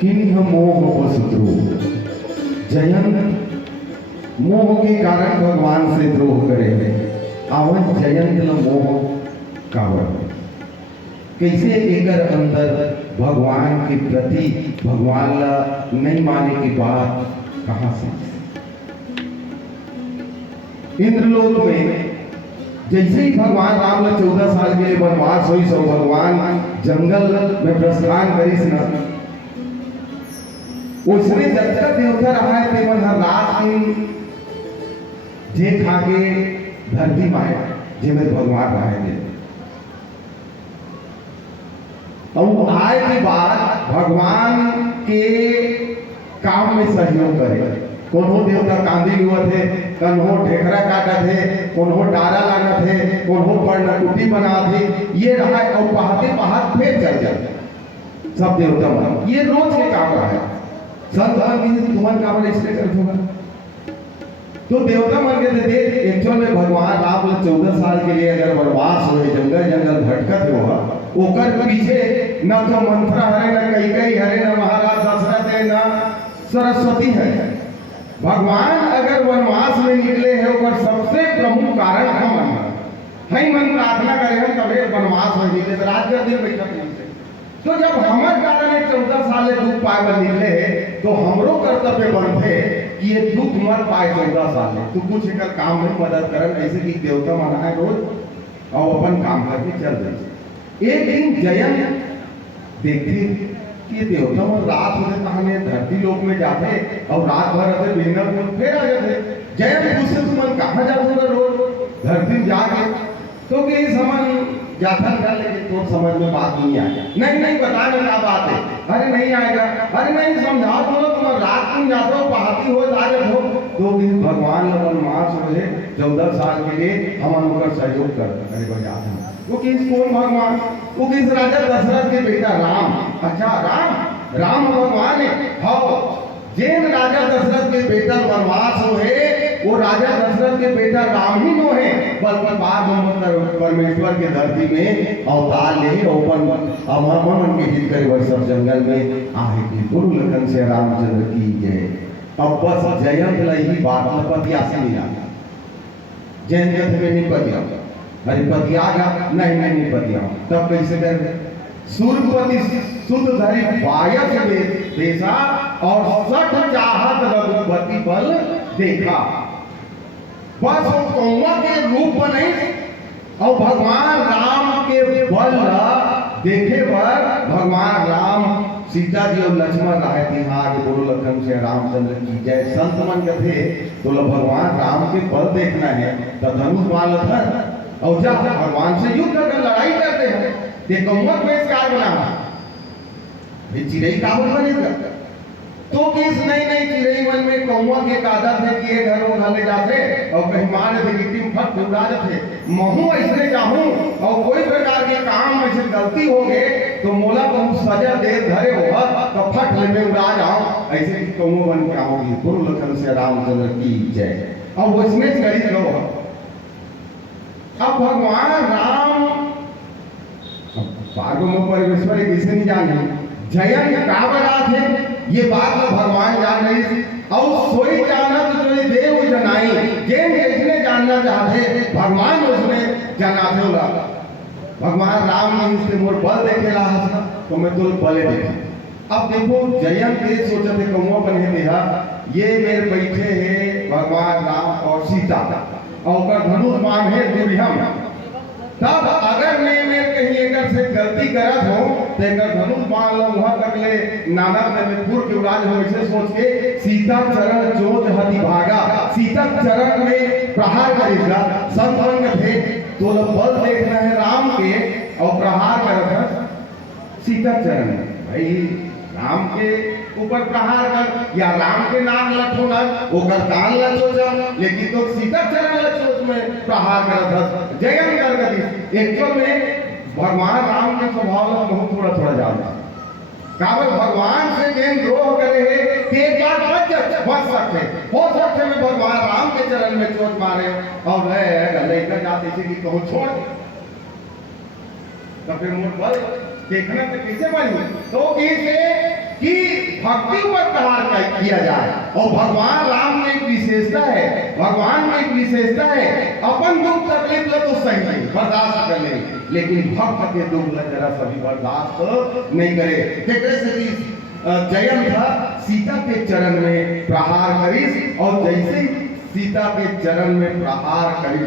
किन्ह मोह वसुद्रोह। जयंत मोह के कारण भगवान से द्रोह करे आवन जयंत न मोह कावर। कैसे एकर अंदर भगवान के प्रति भगवान ला नहीं माने की बात कहाँ से। इंद्रलोक में जैसे ही भगवान राम ला 14 साल के लिए वनवास हुई सो भगवान जंगल में प्रस्थान करी न उसने जब तक देवता रहा है मन हर रात में जे खा के धरती माया जिनमें भगवान रहे थे। और आए के बाद भगवान के काम में सहयोग करे। कोनो देवता कांदी हुआ थे, कन्हो ढेकरा काटा थे, कोनो डारा लाना थे, कोनो पर्णकुटी बना थे, ये रहा। और पहाते पहाड़ फिर चल जाते सब देवता मन, ये रोज के काम रहा है। संत तुम्हारे काम इसलिए करते होगा। तो देवता मन के थे एक्चुअल में भगवान राम 14 साल के लिए अगर वनवास हुए, जंगल जंगल भटकत हुआ, ओकर पीछे न तो मंथरा हरे, न कैकेयी हरे, न महाराज दशरथ है, न सरस्वती है। भगवान अगर वनवास में निकले हैं, ओकर सबसे प्रमुख कारण है मन प्रार्थना करे हम तबे वनवास में निकले, तो रात दिन बैठक नहीं। तो जब हमारे कारण 14 साल दुख पाए पर निकले तो हमरो कर्तव्य बनते कि ये दुख मत पाए 14 साल में, तू कुछ एक काम में मदद कर, ऐसे कि देवता मनाए रोज और अपन काम करके चल रहे। एक दिन जयंत देखते कि देवता मन रात होते कहानी धरती लोक में जाते और रात भर रहते, बिना फिर आ जाते। जयंत पूछते तुम कहाँ जाते रोज धरती में जाके? तो कि समझ जाता कर, लेकिन तो समझ में बात नहीं आएगा। नहीं बताने क्या बात है? अरे नहीं आएगा, अरे नहीं समझा दो, तुम रात तुम जाते हो, पहाती हो, तारे हो। तो दिन भगवान वनवास हो 14 साल के लिए हम उनका सहयोग करते। अरे भैया वो किस कौन भगवान? वो किस राजा दशरथ के बेटा राम। अच्छा राम भगवान है। हाँ, जैन राजा दशरथ के बेटा वनवास हो है, वो राजा दशरथ के बेटा राम ही नो है, बल्कि बाद परमेश्वर के धरती में अवतार ले अपन के हित करे सब जंगल में आहे की गुरु लखन से रामचंद्र की जय। अब बस जयंत लही बात पतिया से मिला, जैन जथ में नहीं पतिया। अरे पतिया गया नहीं पतिया, तब कैसे कर? सूर्यपति सुध धरी वायस देशा और 60 चाहत रघुपति बल देखा। बस कौवा के रूप नहीं और भगवान राम के बल देखे पर भगवान राम सीता जी और लक्ष्मण रहे थे। हाँ, बोलो लखन से रामचंद्र की जय। संत मन के थे तो भगवान राम के बल देखना है तो धनुष माल और जा भगवान से युद्ध कर लड़ाई करते हैं। देखो मत पेशकार बना चिड़ई काबुल बनेगा तो किस नहीं चिड़ई मन में कौवा के आदत है कि ये घर उठा ले जाते और कहीं मार दे गिट्टी में फट उड़ा जाते। महू ऐसे जाऊं और कोई प्रकार के काम ऐसे गलती हो गए तो मोला बहुत सजा दे धरे हो तो फट ले में उड़ा जाऊं, ऐसे कि कौवा बन के आओगी। गुरु लखन से रामचंद्र की जय। और उसमें गरीब रहो। अब भगवान राम परमेश्वर किसे नहीं जाने जयंत का बना थे, ये बात तो भगवान जान रही थी। और सोई जानत जो देव जनाई, जैन जिसने जानना चाहते भगवान उसमें जाना थे। भगवान राम ने उसके मोर बल देखे रहा था तो मैं तो बले देखा। अब देखो जयंत ये सोचा थे कौवा बने देहा, ये मेरे बैठे है भगवान राम और सीता और धनुष बाण है दुर्योधन। तब अगर मैं कहीं एक से गलती करत हो तो एक धनुष बाण लो वहां तक ले नानक में पूर्व के उड़ाज हो, ऐसे सोच के सीता चरण चोट हति भागा, सीता चरण में प्रहार करेगा। संत रंग थे तो बल देखना है राम के और प्रहार करत सीता चरण में। भाई राम के ऊपर प्रहार कर या राम के नाम लठो न ओकर कान लचो, लेकिन तो सीता चरण लचोच में प्रहार करत जयंत कर गति। एक्चुअल में भगवान राम के स्वभाव में बहुत थोड़ा जाना काबर भगवान से जैन द्रोह करे है ते बच सकते हो सकते में भगवान राम के चरण में चोट मारे और लेकर जाते थे कि कहो छोड़ तो फिर मुझ बल देखना तो कैसे बनी तो कि भक्ति पर प्रहार किया जाए। और भगवान राम में एक विशेषता है, भगवान में एक विशेषता है अपन दुख तकलीफ लो तो सही नहीं बर्दाश्त कर ले, लेकिन भक्त के दुख ला जरा सभी बर्दाश्त नहीं करे। जैसे जयंत था सीता के चरण में प्रहार करी और जैसे ही सीता के चरण में प्रहार करी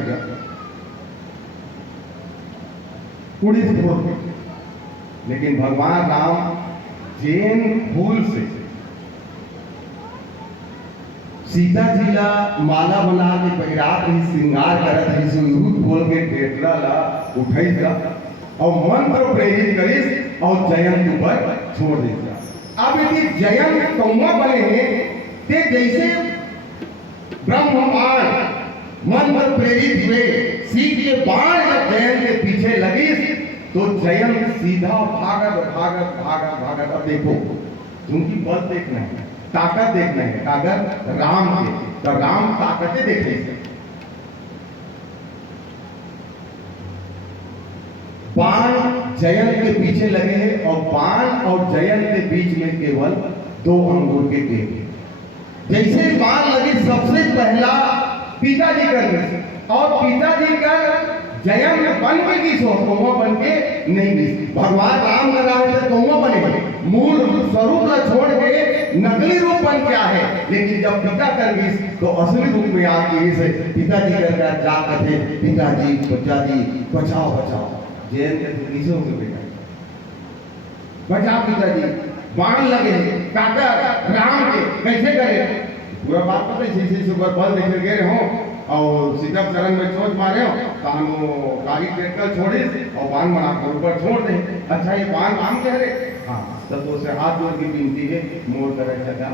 पुलिस, लेकिन भगवान राम जैन फूल से सीता जी ला माला बना के पहिरात रही, श्रृंगार करत रही, सिंदूर खोल के टेटला ला उठाई था और मंत्र प्रेरित करिस और जयंत ऊपर छोड़ देता। अब यदि जयंत कौवा बने हैं ते जैसे ब्रह्म बाण मंत्र प्रेरित हुए, सीख के बाण जब जयंत के पीछे लगी तो जयंत सीधा भागत भागत भागत भागत। अब देखो उनकी बल देखना है, ताकत देखना है, ताकत राम के, तो राम ताकतें देखे से बाण जयंत के पीछे लगे हैं और बाण और जयंत के बीच में केवल 2 अंगुर के टेक। जैसे बाण लगे सबसे पहला पिताजी कर और पिताजी का जयंत बन के की सो कौवा बन के नहीं गई। भगवान राम का राम से कौवा बने, मूल स्वरूप का छोड़ के नकली रूप बन क्या है, लेकिन जब पिता कर गई तो असली रूप में आके इसे पिताजी कर जा कहे पिताजी बचाओ बचाओ। जयंत के किसों के बेटा बचाओ पिताजी, बाण लगे काका राम के कैसे करे पूरा बात पता है। जैसे ऊपर बल देखे गए हो और सीधा चरण में चोट मारे हो कानो काली टेकल छोड़े और बाण बना कर ऊपर छोड़ दे। अच्छा ये बाण राम कह रहे, हाँ तब तो उसे हाथ जोड़ की विनती है मोड़ कर जगह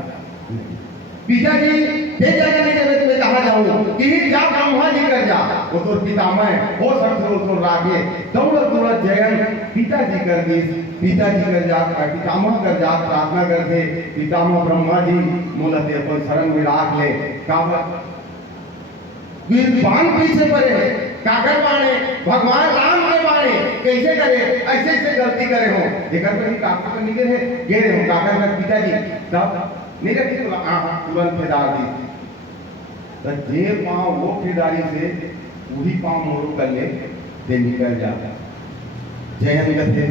पिताजी ये जगह नहीं मैं कहा जाऊं कि जा ब्रह्मा जी कर जा वो तो पितामह हो सकते हो तो रागे दौड़त दौड़त जयंत पिताजी कर दी, पिताजी कर जा पितामह कर जा प्रार्थना कर दे, पितामह ब्रह्मा जी मूलत अपन शरण में राख ले काबर बाण पीछे पड़े काकर बाणे भगवान राम के बाणे कैसे करे ऐसे ऐसे गलती करे हो देखकर कहीं काकर नहीं गिरे हो काकर का पिताजी तब नहीं रखी तो तुरंत फेदार दी तो जे पाँव वो फेदारी से वही पाँव मोड़ो कर ले दे निकल जाता। जयंत कहते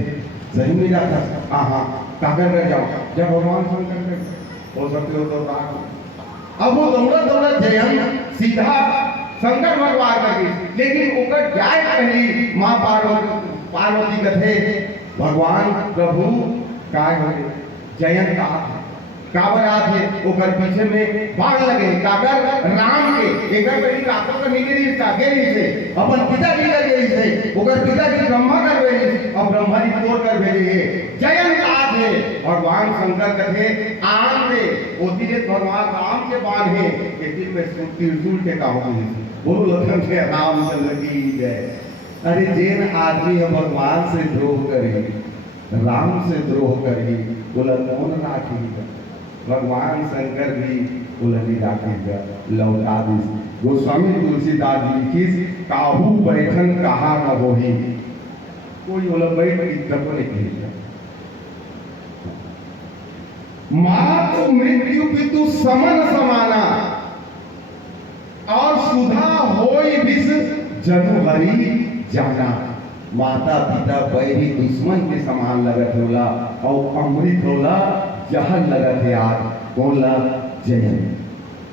सही में जाता काकर कर जाओ जब भगवान शंकर हो सकते हो तो अब वो दौड़त दौड़त जयंत सीधा शंकर भगवान कर गई, लेकिन ओकर जाए पहली माँ पार्वती कथे भगवान प्रभु काय हो जयंत काबर आथे ओकर पीछे में बाण लगे काकर राम के एकर बड़ी काकर का निगरी ताकेरी से अपन पिताजी कर गई से ओकर पिताजी ब्रह्मा कर भेजी और ब्रह्मा जी तोड़ कर भेजी है जयंत आथे भगवान शंकर कथे आन दे ओती रे भगवान राम के बाण है एक में त्रिशूल के का हो बोलो लखन के रामचंद्र की जय। अरे जैन आदमी भगवान से द्रोह करे राम से द्रोह करी बोला कौन राखी भगवान शंकर भी उलटी राखी लौटा दी। गोस्वामी तुलसीदास जी की काहू बैठन कहा न होही कोई बोला बैठ इधर को नहीं मातु मृत्यु पितु समन समाना और सुधा होई विष जनु हरि जाना। माता पिता बैरी दुश्मन के समान लगत होला और अमृत होला जहर लगत है आग बोला जयंत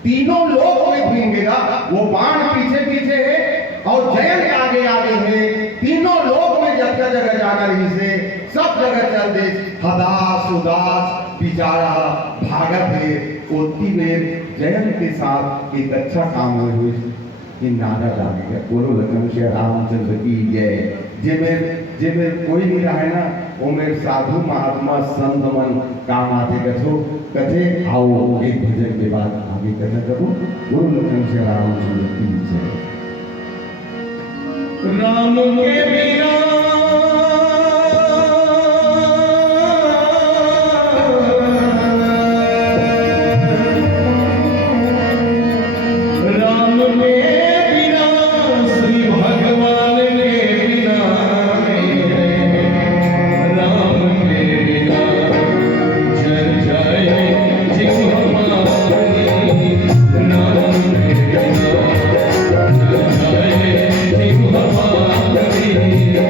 तीनों लोग में घूमेगा वो बाण पीछे पीछे है और जयंत आगे आगे है तीनों लोग में जगह जगह जाना रही से सब जगह चल दे हदास उदास बिचारा भागत है ओती में जयंत के साथ एक अच्छा काम हुए कि नारा डालेगा बोलो लखन श्री रामचंद्र की जय। जे में कोई नहीं रहे ना वो मेरे साधु महात्मा संत मन काम आते कथे आओ एक भजन के बाद आगे कथा करूं गुरु लखन श्री रामचंद्र की जय। राम के बिना Hare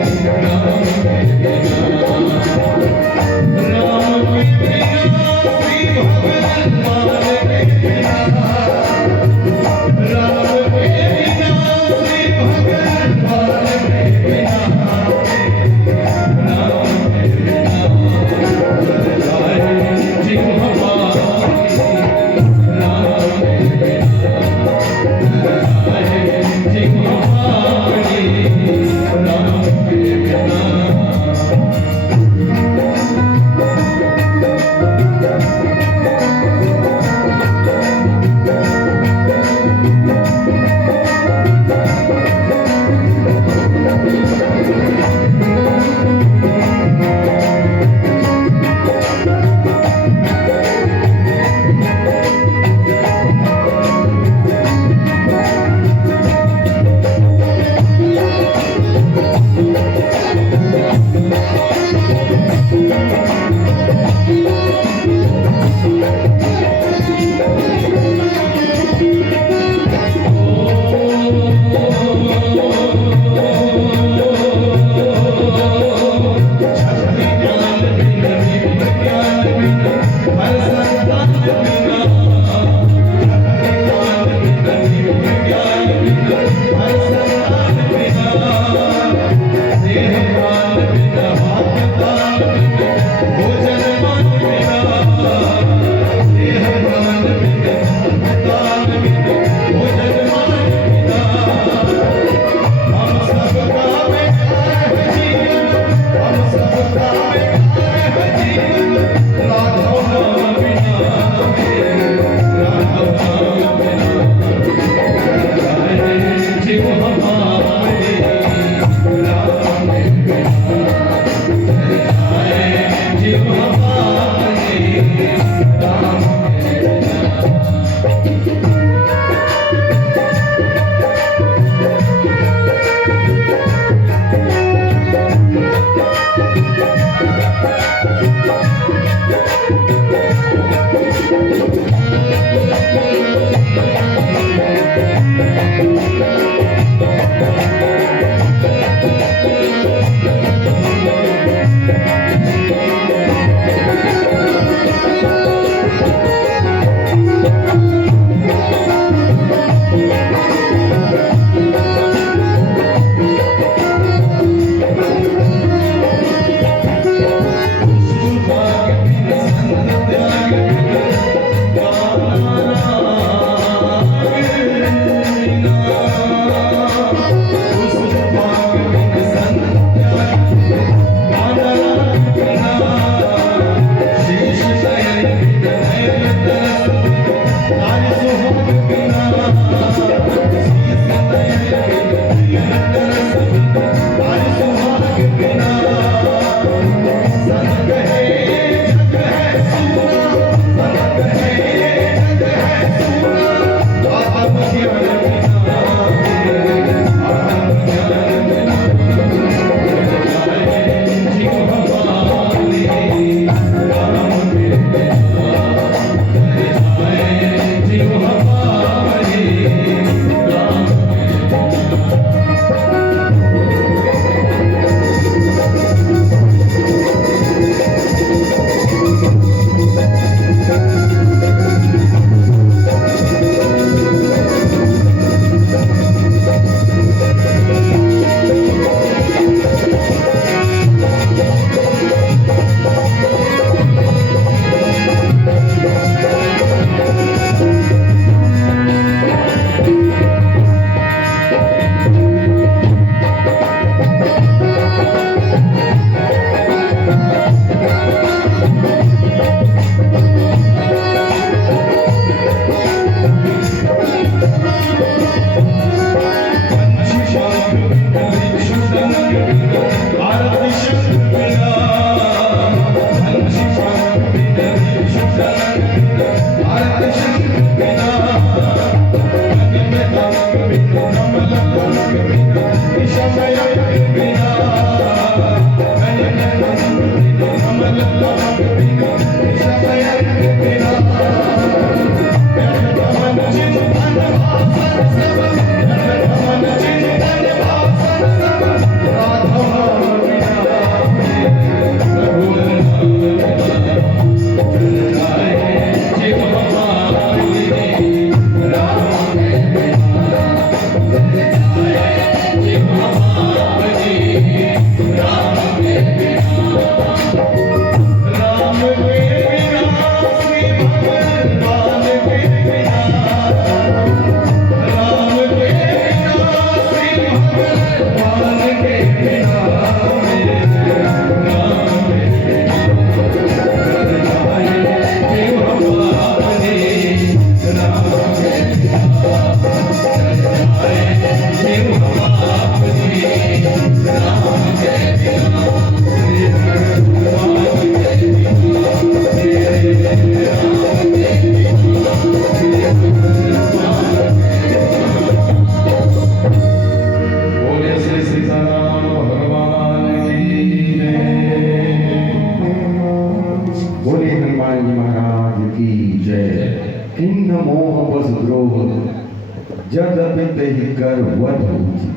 जदपि तेहि कर वध होती।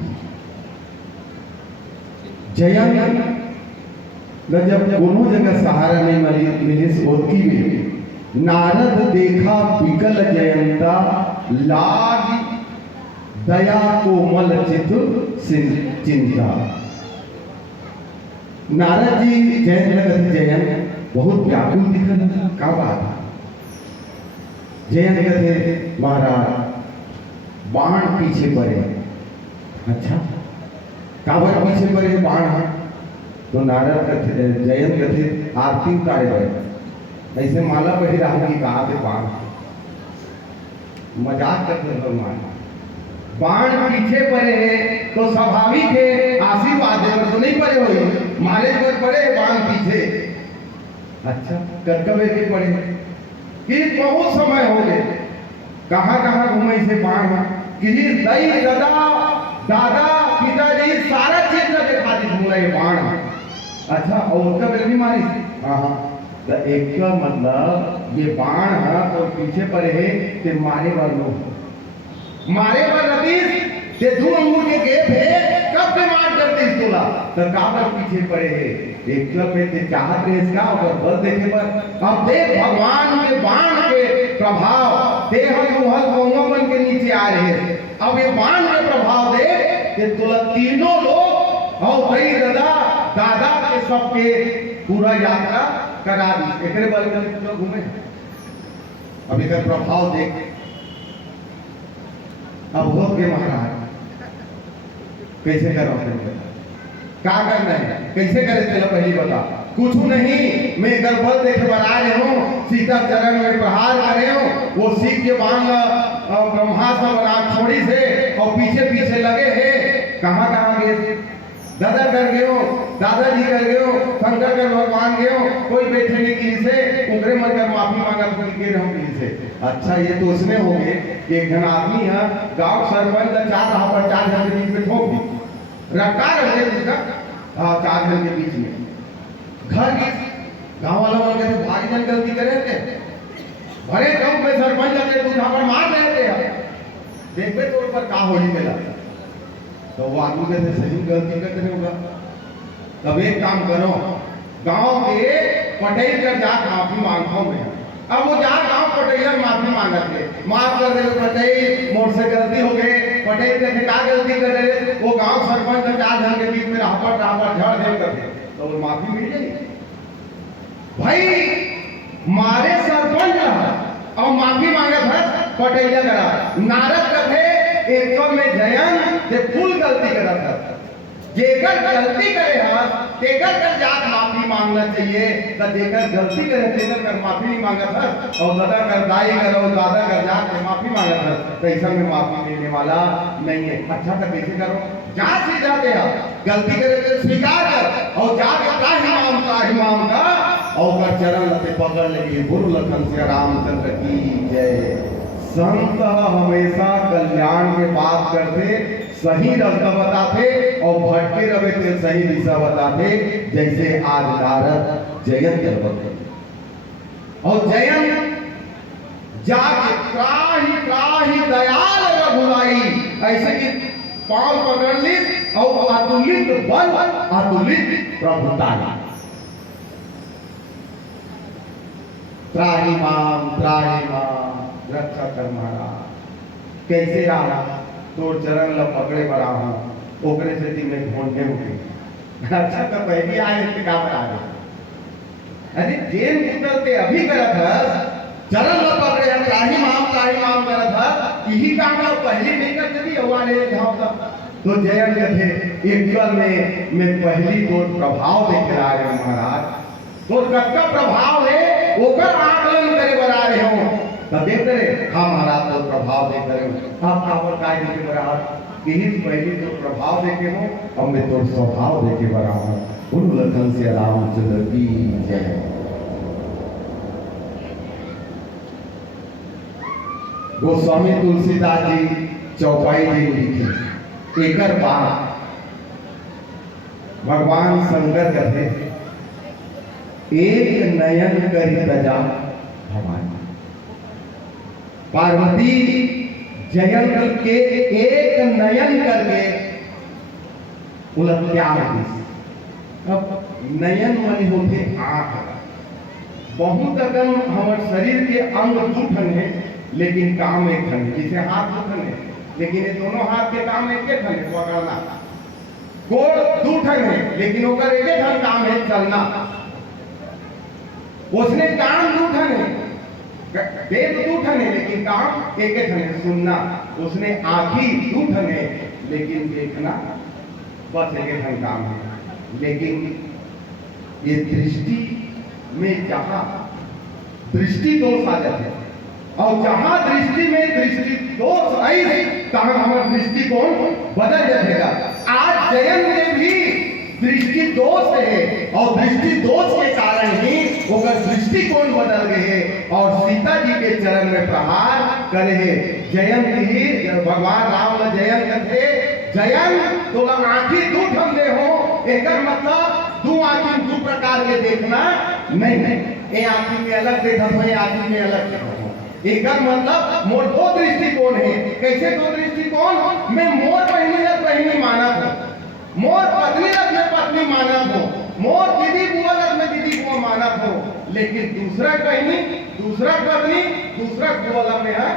जयंत जब दोनों जगह सहारा नहीं मिली उसकी भी नारद देखा विकल जयंता लाग दया कोमल चित चिंता। नारद जी जयंत बहुत व्याकुल दिखल का बात। जयंत कहते महाराज बाण पीछे पड़े। अच्छा काबर पीछे पड़े बाण है? तो नारद कहते जयंत कहते आरती उतारे गए ऐसे माला पहली रहा कि कहा थे बाण मजाक करते भगवान। बाण पीछे पड़े हैं तो स्वाभाविक है आशीर्वाद है तो नहीं पड़े हुए मारे पर पड़े बाण पीछे। अच्छा कब के पड़े कि बहुत समय हो गए कहाँ कहाँ घूमे से बाण किसी दई दादा दादा पिताजी सारा चीज लगे खाती घूम रहे बाण। अच्छा और उसका बेल भी मारी। हाँ तो एक का मतलब ये बाण है और पीछे पड़े है ते मारे वालों मारे पर रतीश ते दूर अंगूर के गेप है कब से मार करते इसको ला तो काबर पीछे पड़े है एक क्लब में ते चाहते हैं इसका और बल देखे पर अब देख भगवान के बाण के प्रभाव देह मुहल कोंगों बन के नीचे आ रहे हैं। अब ये बाण के प्रभाव दे कि तुला तीनों लोग और कई दादा के सबके पूरा यात्रा करा दी एकरे बल में घूमे। अब इधर प्रभाव देख अब हो के महाराज कैसे करो क्या करना है कैसे करे चलो पहली बता। कुछ नहीं मैं इधर बल देखे बना रहे हूँ सीता चरण में प्रहार करे हो वो सीख के बांध ब्रह्मास्त्र बना छोड़ी से और पीछे पीछे लगे हैं कहाँ कहाँ गए दादा कर गए हो दादाजी कर गए हो शंकर कर भगवान गए हो कोई बैठे नहीं किसी से उगरे मर कर माफी मांगा तो के रहो किसी से। अच्छा ये तो उसमें हो गए कि एक जन आदमी है गांव सरपंच चार रहा पर 4 जन के बीच में ठोक दी रखा रहे जिसका 4 जन के बीच में घर की गांव वाला बोल के भारी जन गलती करे थे भरे चौक में सरपंच अपने दूधा पर मार रहे थे देख पे तौर पर का होली मिला तो वो आदमी कहते सही गलती करते होगा। तब एक काम करो गांव के पटेल का जा माफी मांगो में अब वो जा गांव पटेल माफी मांगा थे माफ कर दे पटेल मोर से गलती हो गए पटेल कहते क्या गलती कर रहे वो गांव सरपंच 4 जन के बीच में रापड़ झड़ दे करते तो वो माफी मिल गई। भाई मारे सरपंच और माफी मांगा था पटेल करा नारद कथे एक में जयंत ते फुल गलती करा था जेकर गलती करे हां तेकर कर जात माफी मांगना चाहिए तो जेकर गलती करे तेकर कर माफी नहीं मांगा था और दादा कर दाई करो दादा कर जात माफी मांगा था तो ऐसा में माफी मिलने वाला नहीं है। अच्छा तो कैसे करो जा सीधा दे गलती करे तो स्वीकार कर और जाके इमाम का और कर चरण लते पकड़ लेगी गुरु लखन से रामचंद्र की जय। संत हमेशा कल्याण के बात करते सही रास्ता बताते और भटके रहे थे सही दिशा बताते जैसे आज नारद जयंत बताते और जयंत जाके त्राही दयाल रघुराई ऐसे कि पांव पकड़ ली और अतुलित बल अतुलित प्रभुता त्राही माम रक्षा कर महाराज कैसे रहा तोर चरण ल पकड़े बड़ा हूं ओकरे से दी में ढूंढने उठे। अच्छा तो पहली आए का पर आ गए अरे जेल उतरते अभी करत है चरण ल पकड़े त्राही माम करत है यही काम है पहली नहीं करते थी हवाले गांव का तो जयंत थे एक कल में मैं पहली तो प्रभाव देख रहा है महाराज तो कब प्रभाव है ओकर आकलन करे बना रहे हो तब देख रहे हाँ महाराज तो प्रभाव देख रहे हो आप काबर काय देखे महाराज यही पहली तो प्रभाव देखे हो और मैं तो स्वभाव देखे बना हूँ उन लखन से रामचंद्र की जय। गोस्वामी तुलसीदास जी चौपाई जी लिखे एकर बात भगवान शंकर कहते एक नयन करी तजा भगवान पार्वती जयंत के एक नयन करके उलत्याग दिस। अब नयन मनी होते आंख। बहुत अगर हमारे शरीर के अंग दूठन है लेकिन काम एक ठन है। जैसे हाथ दूठन है लेकिन ये दोनों हाथ के काम एक ठन है, पकड़ना। गोड़ दूठन है लेकिन ओकर एक ठन काम है, चलना। उसने कान दूठन है, देख दूठन है लेकिन काम एक ठन है, सुनना। उसने आंखी दूठन है लेकिन देखना बस एक ठन काम है। लेकिन ये दृष्टि में जहां दृष्टि दोष आ जाते हैं और जहां दृष्टि में दृष्टि दोष आई तहां हमारा दृष्टिकोण बदल जाएगा। आज जयंत में भी दृष्टि दोष है और दृष्टि दोष के कारण ही होकर दृष्टिकोण बदल गए और सीता जी के चरण में प्रहार करे। जयंत ही भगवान राम ने जयंत थे। जयंत तो आंखी दू ठन दे हो, एक मतलब दो आंखी दो प्रकार के देखना नहीं। ये आंखी में अलग देखा हो, ये आंखी में अलग देखा हो। एक मतलब मोर दो दृष्टिकोण है। कैसे दो दृष्टिकोण? मैं मोर पहनी या पहनी मानत हो, मोर पत्नी रख में पत्नी मानत हो, मोर दीदी बुआ रख में दीदी बुआ मानत हो। लेकिन दूसरा पहनी, दूसरा पत्नी, दूसरा बुआ में है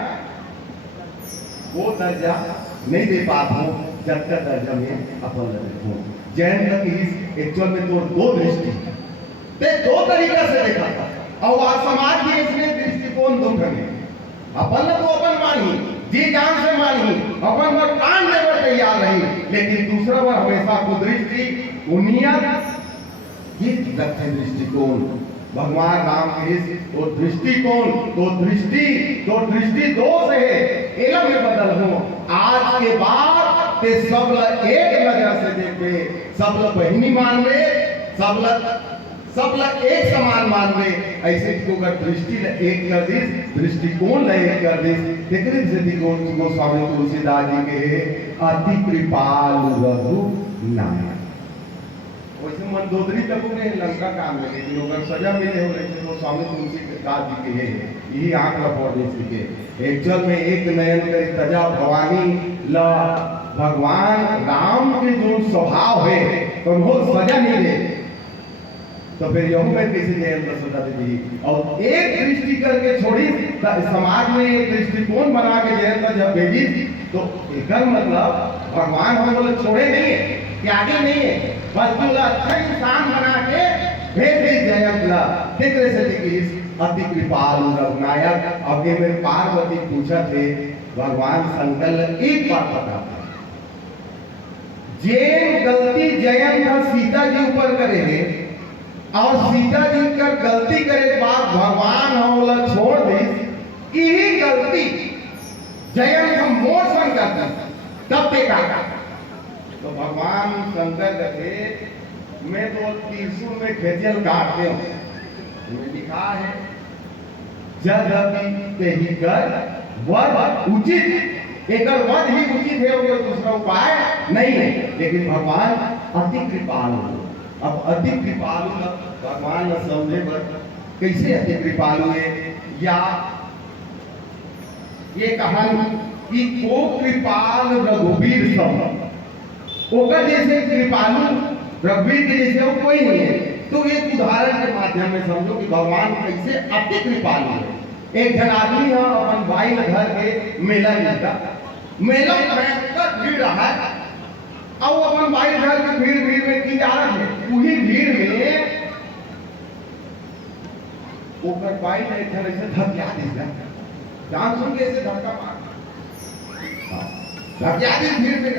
वो दर्जा नहीं दे पाता हूं जब तक दर्जा में अपन हूं। जयंत की एक्चुअल में तो दो दृष्टि ते दो तरीका से देखा था और आज समाज की इसने दृष्टिकोण दो ठगे। अपन तो अपन मानी, जी जान से मानी, अपन पर कान देवर तैयार रही, लेकिन दूसरा बार हमेशा को दृष्टि उनियत ये रखे दृष्टिकोण। भगवान राम के तो दृष्टिकोण तो दृष्टि दोष है, एलम में बदल हो। आज के बाद ते सब एक नजर से देखे, सब बहनी मान ले, सब एक समान मान ले। ऐसे दृष्टि एक कर दी, दृष्टिकोण एक कर दी। गोस्वामी तुलसीदास जी के अति कृपाल रघु नायक। वैसे मंदोदरी तक ने लंका काम में, लेकिन अगर सजा मिले हो रही तो स्वामी तुलसीदास जी के यही आंख लपोड़ के एक्चुअल में एक नयन करी तजा भवानी ला भगवान राम के जो स्वभाव है तो वो सजा नहीं दे तो फिर यहू में कैसे जयंत सजा देती। और एक दृष्टि करके छोड़ी समाज में एक दृष्टिकोण बना के जयंत जब भेजी तो एक मतलब भगवान हम लोग छोड़े नहीं है, त्यागे नहीं है, बल्कि अच्छा इंसान बना के भेज दी जयंत ला। दिक्र से दिक्र अति कृपाल रघुनायक। अब ये मेरे पार्वती पूछा थे भगवान शंकर एक बात बता जे गलती जयंत सीता जी ऊपर करे और सीता जी कर गलती करे बाद भगवान हम छोड़ दी, यही गलती जयंत हम मोर संग करता तब देखा तो भगवान शंकर कहते मैं तो त्रिशूल में खेजल काटते हूं। लिखा है जद अभी ही कर वध उचित, एक वध ही उचित है और दूसरा उपाय नहीं है। लेकिन भगवान अति कृपालु, अब अति कृपालु भगवान न समझे पर कैसे अति कृपालु है। या ये कहानी कि को कृपाल रघुवीर सब ओकर जैसे कृपालु रघुवीर के जैसे वो कोई नहीं है। तो एक उदाहरण के माध्यम में समझो कि भगवान कैसे अति कृपालु है। एक जन आदमी है अपन भाई घर के मेला मिलता, मेला भयंकर भीड़ रहा है और अपन भाई घर के भीड़ में की जा रहा है। वही भीड़ में ओकर भाई ने एक जन ऐसे धक्का दिया, जान सुन के ऐसे धक्का मार धक्का दी भीड़ में।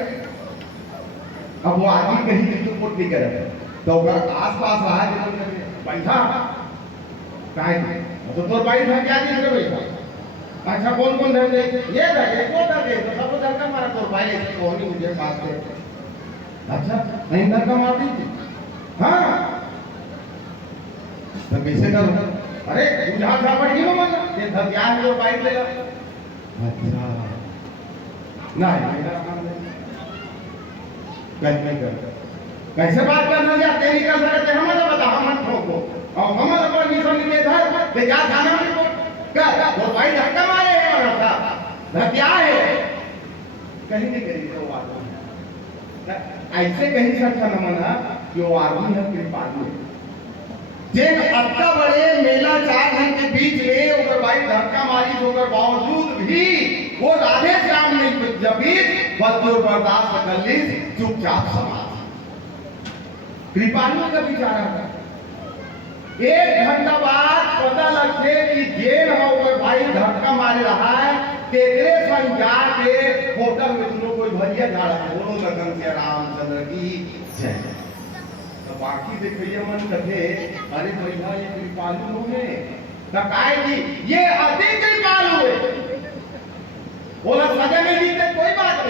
अब वो आदमी कहीं भी कोट नहीं करे तो आस-पास रहा है बैठा काहे तो तोर भाई धक्का दी रे बैठा। अच्छा कौन कौन धर दे ये धके को धके तो सब धक्का मारा तोर भाई ऐसे कोहनी मुझे बात से। अच्छा नहीं धक्का मार दी हां तो कैसे करूं? अरे बुझा झापड़ क्यों मारा ये धक्का है तो बाइक ले लो। अच्छा नहीं नहीं कर कैसे बात करना चाहते नहीं कर सकते हमारा बता हम मत ठोको और हमारा परमिशन नहीं देता ले जा थाना में क्या वो भाई धक्का मारे है और था धक्का है कहीं नहीं कहीं तो आदमी ऐसे कहीं सकता न मना कि वो आदमी है कृपालु जेन अत्ता बड़े मेला 4 घन के बीच में ओकर भाई धक्का मारी होकर बावजूद भी वो राधे श्याम नहीं जबीर बदोर बर्दाश्त कर ली चुपचाप समाधि कृपालु का विचार है 1 घंटा बाद पता लगते कि जेल है ओकर भाई धक्का मारे रहा है तेरे संग जाके होटल में तुम कोई भजिया झाड़ा बोलो लगन से रामचंद्र की जय तो बाकी देखिए मन कहे अरे भैया ये कृपालु है तकाए जी ये अति कृपालु है बोला सजा में दी कोई बात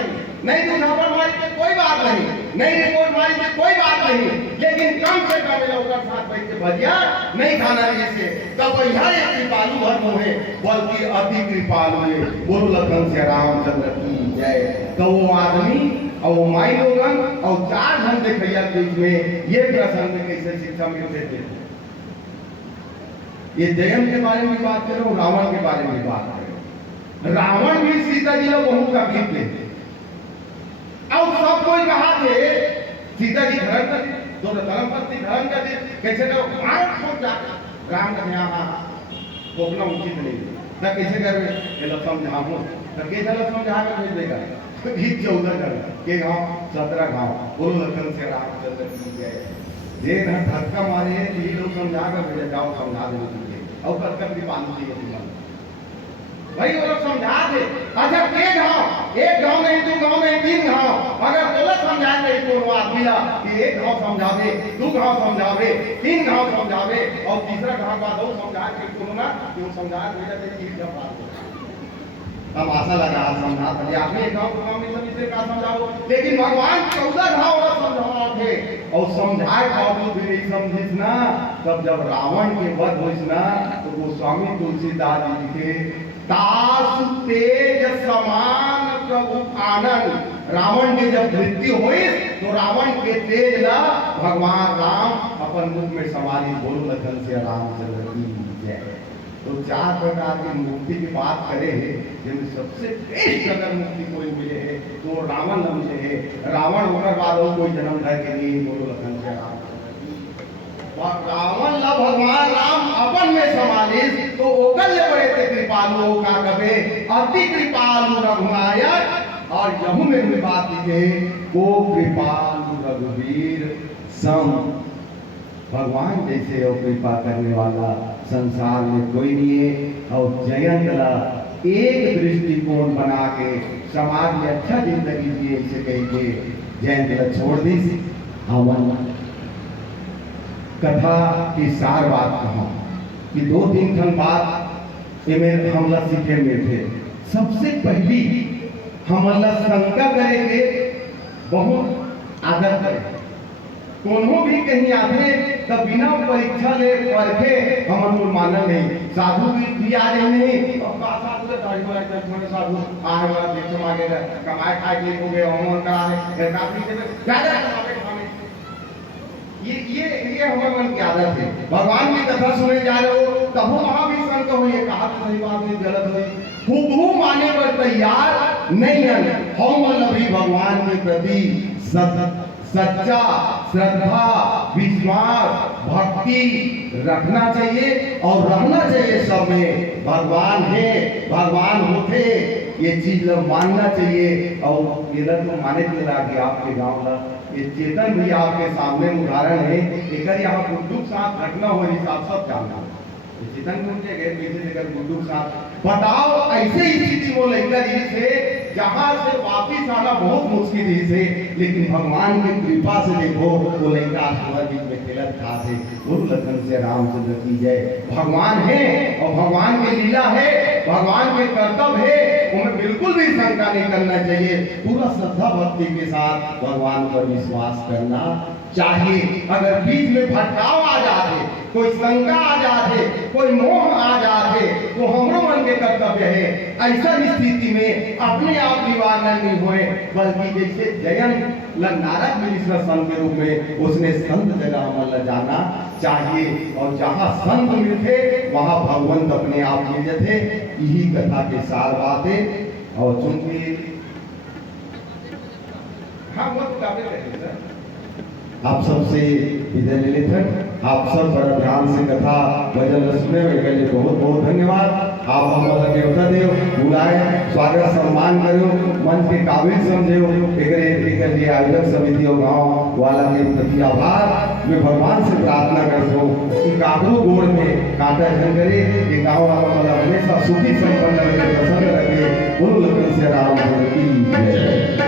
नहीं दूसरा मारी पे कोई बात नहीं रिपोर्ट मारी पे कोई बात नहीं लेकिन कम से कम लोकर साथ बैठ के भजिया नहीं खाना जैसे तब यह एक कृपालु धर्म है बल्कि अति कृपालु है बोलो लखन से रामचंद्र की जय तो वो आदमी और वो माई लोगन और 4 घन देखिया बीच में ये प्रसंग में कैसे शिक्षा मिलते थे ये जयंत के बारे में बात करो रावण के बारे में बात करो रावण भी सीता जी लोग बहुत तकलीफ देते अब सब कोई कहा थे सीता जी धर्म कर दो धर्म पत्नी धर्म कर दे कैसे करो मार छोड़ जाकर राम का यहाँ बोलना उचित नहीं ना कैसे कर ये लोग समझाओ तो कैसे लोग समझा कर भेज देगा गीत 14 कर के गांव 17 गांव बोलो लखन से रामचंद्र की जय जे न धक्का मारे ये लोग समझा कर भेज जाओ समझा दे दीजिए और कर भी पानी चाहिए तुम्हारा भाई वो लोग समझा दे अच्छा के गांव एक गांव नहीं 2 गांव नहीं 3 गांव अगर गलत समझाए नहीं तो आदमी ला कि एक गांव समझावे 2 गांव समझावे 3 गांव समझावे और तीसरा गांव का दो समझा के कोनो ना क्यों समझा भेजा दे ठीक है बात अब आशा लगा समझा भले आपने एक गांव गांव में सब इसे का समझाओ लेकिन भगवान 14 गांव और समझाओ थे और समझाए बावजूद भी नहीं समझिस ना तब जब रावण के वध होइस ना तो वो स्वामी तुलसीदास जी लिखे तासु तेज समान प्रभु आनंद रावण के जब मृत्यु हुई तो रावण के तेज ला भगवान राम अपन मुख में समाधि बोलो लखन से रामचंद्र की जय तो 4 प्रकार की मुक्ति की बात करे है जिनमें सबसे बेस्ट अगर मुक्ति कोई मिले है तो रावण न मिले है रावण होकर बाद कोई जन्म है के लिए बोलो लखन से राम रावण ला भगवान राम अपन में समालिस तो ओकर ले बड़े थे कृपालु का कबे अति कृपालु रघुनायक और यहू में भी बात लिखे को कृपालु रघुवीर सम भगवान जैसे और कृपा करने वाला संसार में कोई नहीं है और जयंत ला एक दृष्टिकोण बना के समाज में अच्छा जिंदगी जिए इसे कहेंगे जयंत ला छोड़ दी हवन कथा की सार बात कहा कि 2-3 खन बात में हमला सीखे में थे सबसे पहली हमला शंका करेंगे बहुत आदर करें कोनो भी कहीं आते तब बिना परीक्षा ले परखे हम मानल नहीं साधु भी आ रहे नहीं और साधु तो दाढ़ी वाला चश्मे साधु आए वाला देश मांगे कमाए खाए के हो गए होमवर्क करा है काफी से ज्यादा कमाए खाने ये हमारे मन की आदत है भगवान की कथा सुने जा रहे हो तब वहां भी शंका हो ये कहा तो सही बात नहीं गलत हुई हूबहू माने पर तैयार नहीं है हम भी भगवान के प्रति सच्चा श्रद्धा विश्वास भक्ति रखना चाहिए और रहना चाहिए सब में भगवान है भगवान होते ये चीज लोग मानना चाहिए और इधर तो माने के लगे आपके गांव का ये चेतन भी आपके सामने उदाहरण है एक यहाँ गुड्डू साथ घटना हो हिसाब सब जानना चेतन पहुंचे गए पीछे लेकर गुड्डू साथ बताओ ऐसे स्थिति वो लेकर से जहां से वापिस आना बहुत मुश्किल ही से लेकिन भगवान की कृपा से देखो वो लड़का बीच में खेलत था थे गुरु लखन से रामचंद्र की जय भगवान है और भगवान की लीला है भगवान के कर्तव्य है उन्हें बिल्कुल भी शंका नहीं करना चाहिए पूरा श्रद्धा भक्ति के साथ भगवान पर विश्वास करना चाहिए अगर बीच में भटकाव आ जाते कोई शंका आ जाते कोई मोह आ जाते तो हमरो मन के कर्तव्य है ऐसा स्थिति में अपने आप निवारण नहीं हुए बल्कि जैसे जयंत नारद मिश्र संत के रूप में उसने संत जगह अमल जाना चाहिए और जहाँ संत मिलते वहाँ भगवंत अपने आप मिल जाते यही कथा के सार बातें और चूंकि हाँ मत काबे रहे सर। आप सबसे विजय ले लेते आप सब बड़ा ध्यान से कथा भजन सुने के लिए बहुत बहुत धन्यवाद। आप हमारा देवता देव बुलाए स्वागत सम्मान करो मन के काबिल समझे एक लिए आयोजक समिति और गांव वाला के प्रति आभार मैं भगवान से प्रार्थना करता हूँ कि कागरू गोड़ में कांटा झन करे कि गांव वाला हमेशा सुखी संपन्न रहे प्रसन्न रखे बोलो लक्ष्मण श्री राम की जय।